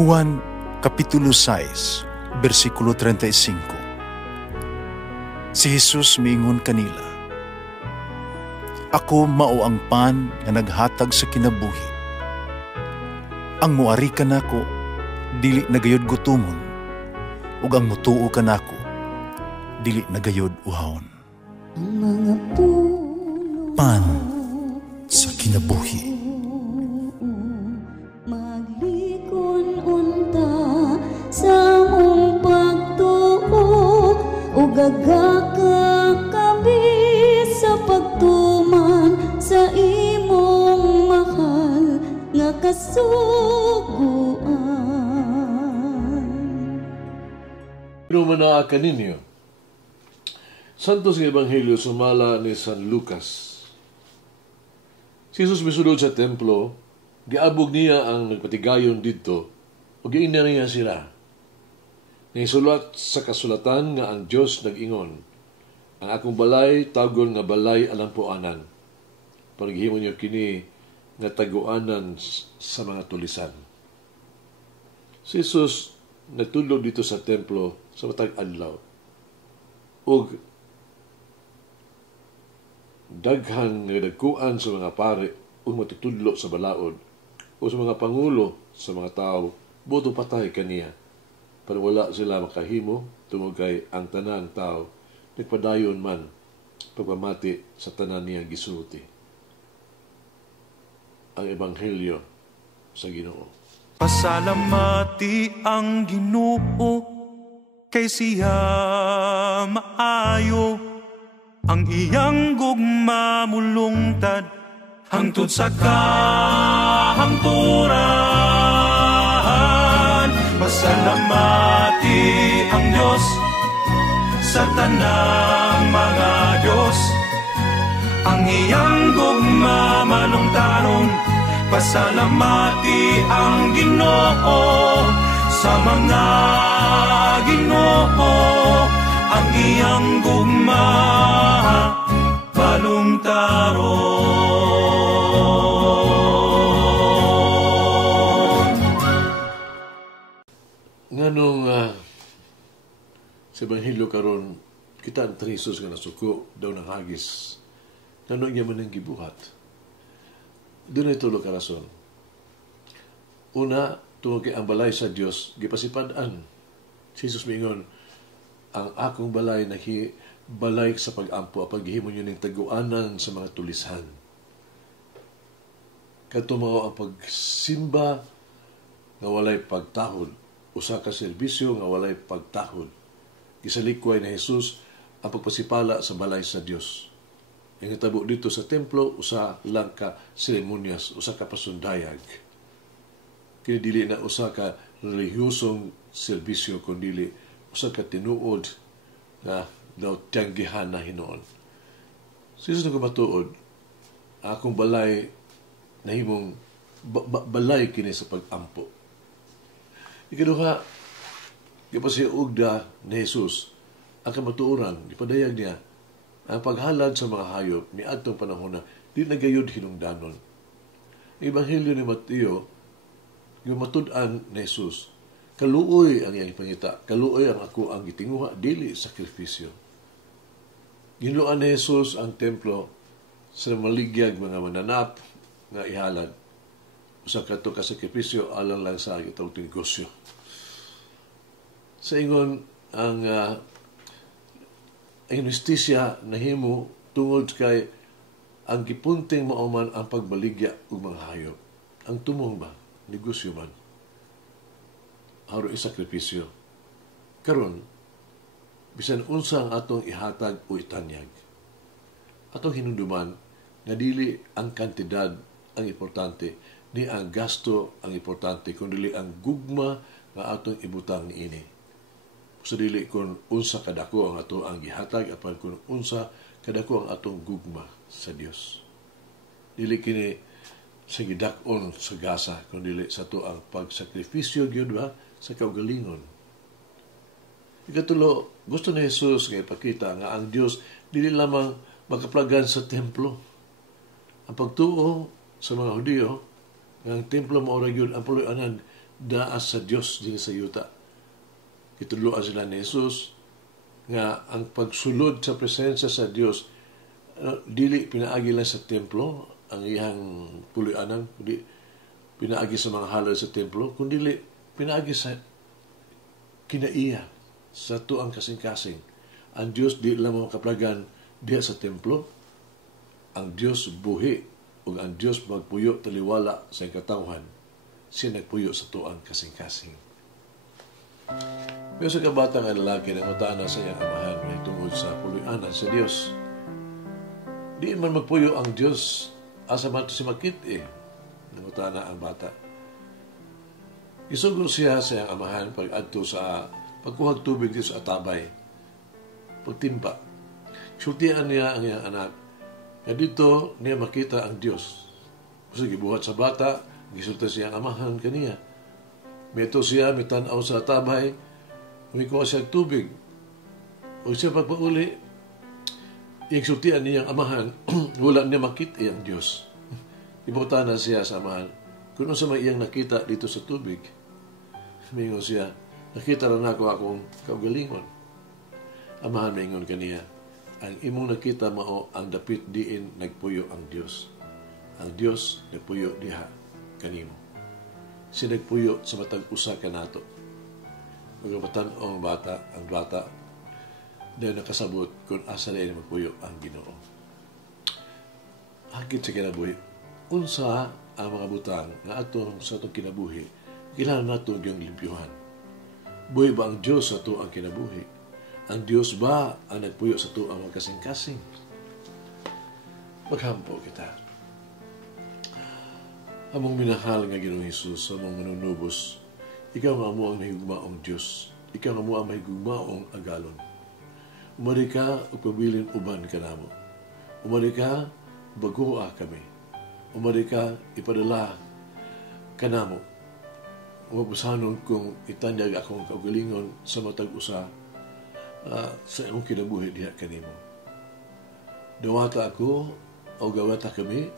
Juan Kapitulo 6, versikulo 35. Si Jesus miingon kanila, "Ako mao ang pan nga naghatag sa kinabuhi. Ang muari kanako dili nagayod gutomon, ug ang mutuo kanako dili nagayod uhawon." Pan sa kinabuhi. Sa mong pagtuo o gagakakabi sa pagtuman sa imong mahal nga kasuguan. Pinumanaa kaninyo. Santo sa Ebanghelyo sumala ni San Lucas. Si Jesus misulod sa templo, giabog niya ang nagpatigayon dito o giina niya sila. Nisulat sa kasulatan nga ang Diyos nag-ingon, "Ang akong balay tawgon nga balay alampuanan. Paghimo niyo kini nga taguanan sa mga tulisan." Si Jesus nagtudlo dito sa templo sa matag adlaw. Ug daghang nagkuan sa mga pare ug matutudlo sa balaod o sa mga pangulo sa mga tao buto patay kaniya. Pero wala sila makahimo tungod kay ang tanang tao nagpadayon man pagpamati sa tanan niya gisulti. Ang Ebanghelyo sa Ginoo. Pasalamati ang Ginoo kay siya maayo, ang iyang gugma mulungtad hangtod sa kahangturan. Pasalamati ang Diyos sa tanang mga Diyos, ang iyang gugma malungtaron. Pasalamati ang Ginoo sa mga Ginoo, ang iyang gugma balungtaron. Nganong sa Ebanghelyo karon kita ang Jesus nga nasuko daw ng hagis. Nganong niya man ang gibuhat? Doon ay tulo ka rason. Una, tungkol kay ang balay sa Diyos, gipasipadaan. Si Jesus mingon, "Ang akong balay balay sa pag-ampo, paghihimo niyo ng taguanan sa mga tulisan." Katumaw ang pagsimba nga walay pagtahod, usa ka serbisyo nga walay pagtahod. Gisalikway na Jesus ang pagpasipala sa balay sa Dios. Ang hitabo dito sa templo, usa lang ka seremonyas, usa ka pasundayag. Kini dili na usa ka relihiyosong serbisyo, kundi usa ka tinuod na daw tiyanggihan na hinoon. Jesus na kumatuod, akong balay na himong balay kini sa pag-ampo. Ikaduha, ipasiugda ni Jesus ang kamatuoran, ipadayag niya, ang paghalad sa mga hayop ni adtong panahon na di nagayod hinungdanon. Ang Ebanghelyo ni Mateo, yung matud-an ni Jesus, kaluoy ang iyang ipangita, kaluoy ang ako ang gitinguha, dili sakripisyo. Ginuan ni Jesus ang templo sa maligyag mga mananap nga ihalad. Usa kadto ka sakripisyo alang lang sa itong negosyo. Sa ingon ang justisya nahimo tungod kay ang gipunting mauman ang pagbaligya ug mga hayop. Ang tumong ba negosyo man aron isakripisyo. Karon bisan unsa ang atong ihatag o itanyag, atong hinumduman nga dili ang kantidad ang importante, ni ang gasto ang importante, kundi ang gugma nga atong ibutang niini. So dili kung unsa kadako ang ato ang gihatag, apan kung unsa kadako ang atong gugma sa Dios. Dili kini sa gidak-on sa gasa, kung dili sa to ang pagsakripisyo gyud ba sa kaugalingon. Ikatulo, gusto ni Jesus nga ipakita nga ang Dios dili lamang makaplagan sa templo. Ang pagtuo sa mga Hudiyo, nga ang templo mo ora gyud ang puloy-anan daas sa Dios din sa yuta. Ituluan sila ni Jesus nga ang pagsulod sa presensya sa Dios dili pinaagi lang sa templo ang iyang puloy-anan, kundi pinaagi sa mga halal sa templo, kundi pinaagi sa kinaiya sa tuang kasing-kasing. Ang Dios di lang mga kaplagan diha sa templo. Ang Dios buhi ug ang Dios magpuyo taliwala sa katawhan. Siya nagpuyo sa tuang kasing-kasing. Pero sa kabata nga lalaki na utaan sa iyang amahan may tungod sa puloy-anan sa Dios. Di man magpuyo ang Dios asa man to si makit nangutaan na ang bata. Isugol siya sa iyang amahan pag-adto sa pagkuhag tubig dito sa atabay. Pagtimpa. Sultian niya ang iyang anak. Nga dito niya makita ang Dios. Kasi gibuhat sa bata, gisulta siya ang amahan kaniya. Meto siya, mitanaw sa atabay, umikuha siya tubig. O siya pagpauli, yung sultian niyang amahan, wala niya makita ang Diyos. Ibutan na siya sa amahan. Kung sa may iyang nakita dito sa tubig, mingon siya, nakita rin ako akong kaugalingon. Amahan mingon kaniya, ang imong nakita mao ang dapit diin nagpuyo ang Diyos. Ang Diyos nagpuyo diha kanimo. Si nagpuyo sa matag usa kanato. Magabatan ang bata dahil nakasabot kung asa na magpuyo ang Ginoo. Hagit sa kinabuhi, unsa ang mga butang nga atong sa atong kinabuhi, kailangan nato yung limpyuhan. Buhay ba ang Diyos sa ito ang kinabuhi? Ang Diyos ba ang nagpuyo sa ito ang kasing-kasing? Maghampo kita. Among minahal nga Ginoong Hesus, among manunubos, ikaw nga mo ang mahigugmaong Diyos. Ikaw nga mo ang mahigugmaong agalon. Umari ka, upabilin uban ka namo. Umari ka, bagoa kami. Umari ka, ipadala ka namo. Umabusanon kung itanyag akong kaugalingon sa matag usa sa imong kinabuhi diha kanimo. Dawata ako o gawata kami,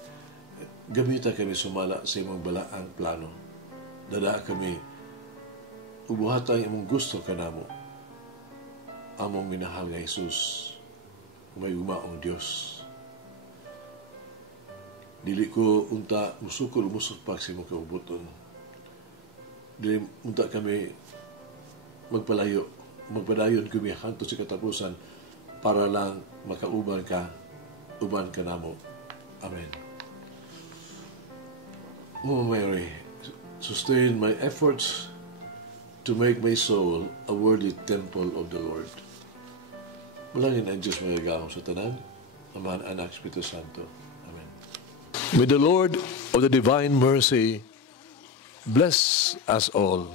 gamita kami sumala sa imong balaang plano. Dada kami, ubuhata ang imong gusto kanamo. Among minahal nga Jesus, may gumaong Diyos. Dili ko unta musukol musukpak sa imong kaubuton. Dili unta kami magpadayon kami hanto sa katapusan para lang makauban ka, uban ka namo. Amen. O Mary, sustain my efforts to make my soul a worthy temple of the Lord. Malangin ang Diyos magagawang sa tanan, Ama, Anak, Espiritu Santo. Amen. May the Lord of the divine mercy bless us all,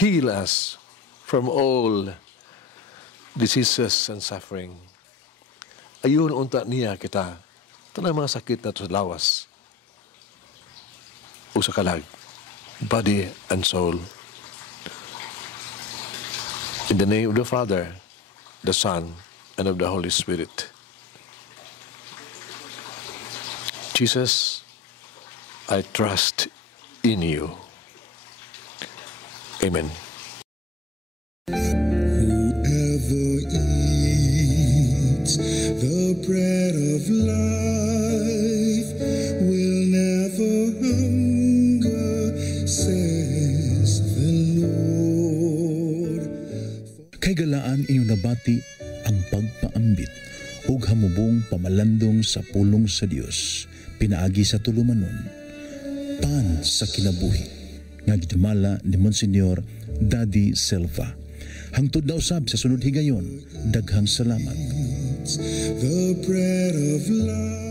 heal us from all diseases and suffering. Ayun unta niya kita, tanang mga sakit na sa lawas o sa kalag, body and soul. In the name of the Father, the Son, and of the Holy Spirit. Jesus, I trust in you. Amen. Whoever eats the bread of life will never hunger, says the Lord. Kay galaan inyong nabati ang pagpaambit ug hamubong pamalandong sa pulong sa Dios pinaagi sa tulumanon pan sa kinabuhi nga gidumala ni Monsignor Daddy Silva. Hangtod na usab sa sunod higayon, daghang salamat. The bread of life.